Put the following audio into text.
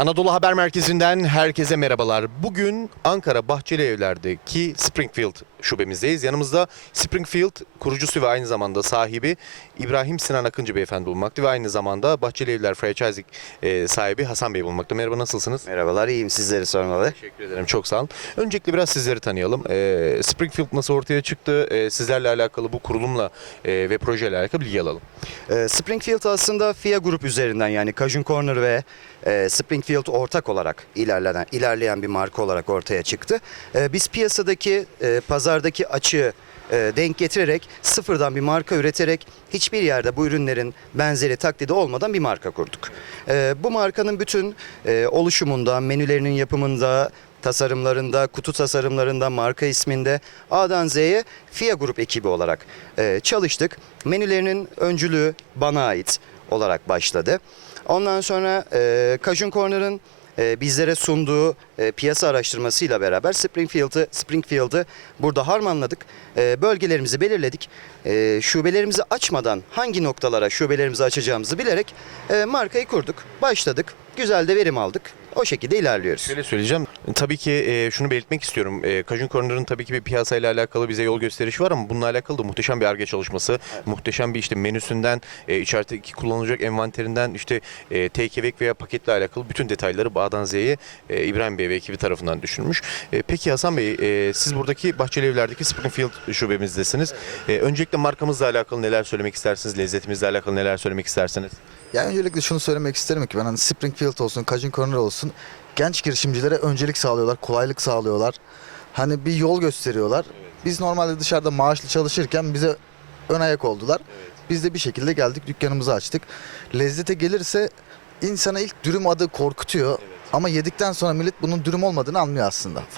Anadolu Haber Merkezi'nden herkese merhabalar. Bugün Ankara Bahçeli Evler'deki Springfield şubemizdeyiz. Yanımızda Springfield kurucusu ve aynı zamanda sahibi İbrahim Sinan Akıncı Beyefendi bulunmakta ve aynı zamanda Bahçeli Evler Franchising e, sahibi Hasan Bey bulunmakta. Merhaba nasılsınız? Merhabalar, iyiyim sizleri sormalı. Teşekkür ederim. Çok sağ olun. Öncelikle biraz sizleri tanıyalım. E, Springfield nasıl ortaya çıktı? E, sizlerle alakalı bu kurulumla ve projeyle alakalı bilgi alalım. Springfield aslında FIA Grup üzerinden yani Cajun Corner ve e, Springfield ortak olarak ilerleyen ilerleyen bir marka olarak ortaya çıktı. Ee, biz piyasadaki e, pazardaki açığı e, denk getirerek sıfırdan bir marka üreterek hiçbir yerde bu ürünlerin benzeri taklidi olmadan bir marka kurduk. Ee, bu markanın bütün e, oluşumunda, menülerinin yapımında, tasarımlarında, kutu tasarımlarında, marka isminde A'dan Z'ye FIA Grup ekibi olarak çalıştık. Menülerinin öncülüğü bana ait olarak başladı. Ondan sonra e, Cajun Corner'ın e, bizlere sunduğu e, piyasa araştırmasıyla beraber Springfield'ı Springfield'ı burada harmanladık. E, bölgelerimizi belirledik. E, şubelerimizi açmadan hangi noktalara şubelerimizi açacağımızı bilerek e, markayı kurduk. Başladık. Güzel de verim aldık. O şekilde ilerliyoruz. Şöyle söyleyeceğim. Tabii ki e, şunu belirtmek istiyorum. E, Cajun Corner'ın tabii ki bir piyasayla alakalı bize yol gösterişi var ama bununla alakalı da muhteşem bir arge çalışması, muhteşem bir işte menüsünden, e, içerideki kullanılacak envanterinden işte e, take veya paketle alakalı bütün detayları A'dan Z'ye e, İbrahim Bey ve ekibi tarafından düşünmüş. E, peki Hasan Bey, e, siz buradaki Bahçeli Evler'deki Springfield şubemizdesiniz. E, öncelikle markamızla alakalı neler söylemek istersiniz? Lezzetimizle alakalı neler söylemek istersiniz? Ya öncelikle şunu söylemek isterim ki ben hani Springfield olsun, Cajun Corner olsun genç girişimcilere öncelik sağlıyorlar, kolaylık sağlıyorlar. Hani bir yol gösteriyorlar. Biz normalde dışarıda maaşlı çalışırken bize ön ayak oldular. Biz de bir şekilde geldik dükkanımızı açtık. Lezzete gelirse insana ilk dürüm adı korkutuyor. Ama yedikten sonra millet bunun dürüm olmadığını anlıyor aslında.